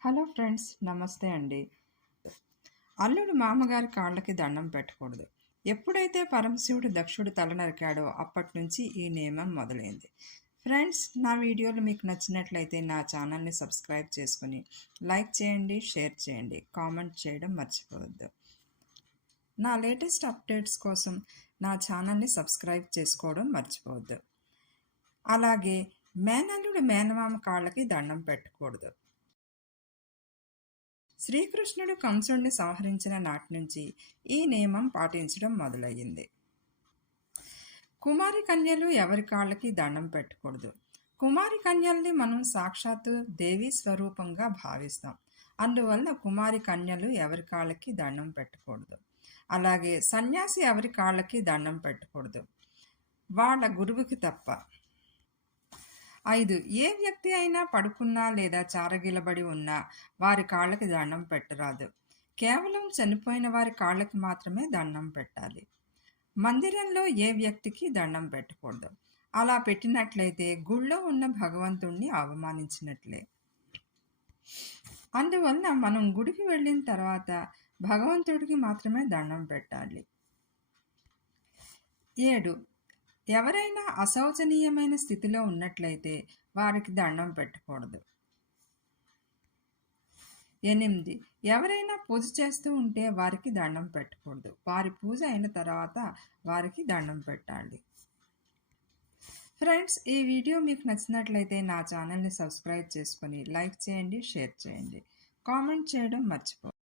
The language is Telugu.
హలో ఫ్రెండ్స్, నమస్తే అండి. అల్లుడు మామగారి కాళ్ళకి దండం పెట్టకూడదు. ఎప్పుడైతే పరమశివుడు దక్షుడు తల నరికాడో అప్పటి నుంచి ఈ నియమం మొదలైంది. ఫ్రెండ్స్, నా వీడియోలు మీకు నచ్చినట్లయితే నా ఛానల్ని సబ్స్క్రైబ్ చేసుకుని లైక్ చేయండి, షేర్ చేయండి, కామెంట్ చేయడం మర్చిపోవద్దు. నా లేటెస్ట్ అప్డేట్స్ కోసం నా ఛానల్ని సబ్స్క్రైబ్ చేసుకోవడం మర్చిపోవద్దు. అలాగే మేనల్లుడు మేనమామ కాళ్ళకి దండం పెట్టకూడదు. శ్రీకృష్ణుడు కంసుడిని సంహరించిన నాటి నుంచి ఈ నియమం పాటించడం మొదలయ్యింది. కుమారి కన్యలు ఎవరి కాళ్ళకి దండం పెట్టకూడదు. కుమారి కన్యల్ని మనం సాక్షాత్తు దేవీ స్వరూపంగా భావిస్తాం. అందువల్ల కుమారి కన్యలు ఎవరి కాళ్ళకి దండం పెట్టకూడదు. అలాగే సన్యాసి ఎవరి కాళ్ళకి దండం పెట్టకూడదు, వాళ్ళ గురువుకి తప్ప. 5. ఏ వ్యక్తి అయినా పడుకున్నా లేదా చారగిలబడి ఉన్నా వారి కాళ్ళకి దండం పెట్టరాదు. కేవలం చనిపోయిన వారి కాళ్ళకి మాత్రమే దండం పెట్టాలి. మందిరంలో ఏ వ్యక్తికి దండం పెట్టకూడదు. అలా పెట్టినట్లయితే గుళ్ళో ఉన్న భగవంతుణ్ణి అవమానించినట్లే. అందువల్ల మనం గుడికి వెళ్ళిన తర్వాత భగవంతుడికి మాత్రమే దండం పెట్టాలి. 7. ఎవరైనా అశోచనీయమైన స్థితిలో ఉన్నట్లయితే వారికి దండం పెట్టకూడదు. 8. ఎవరైనా పూజ చేస్తూ ఉంటే వారికి దండం పెట్టకూడదు. వారి పూజ అయిన తర్వాత వారికి దండం పెట్టాలి. ఫ్రెండ్స్, ఈ వీడియో మీకు నచ్చినట్లయితే నా ఛానల్ని సబ్స్క్రైబ్ చేసుకొని లైక్ చేయండి, షేర్ చేయండి, కామెంట్ చేయడం మర్చిపోండి.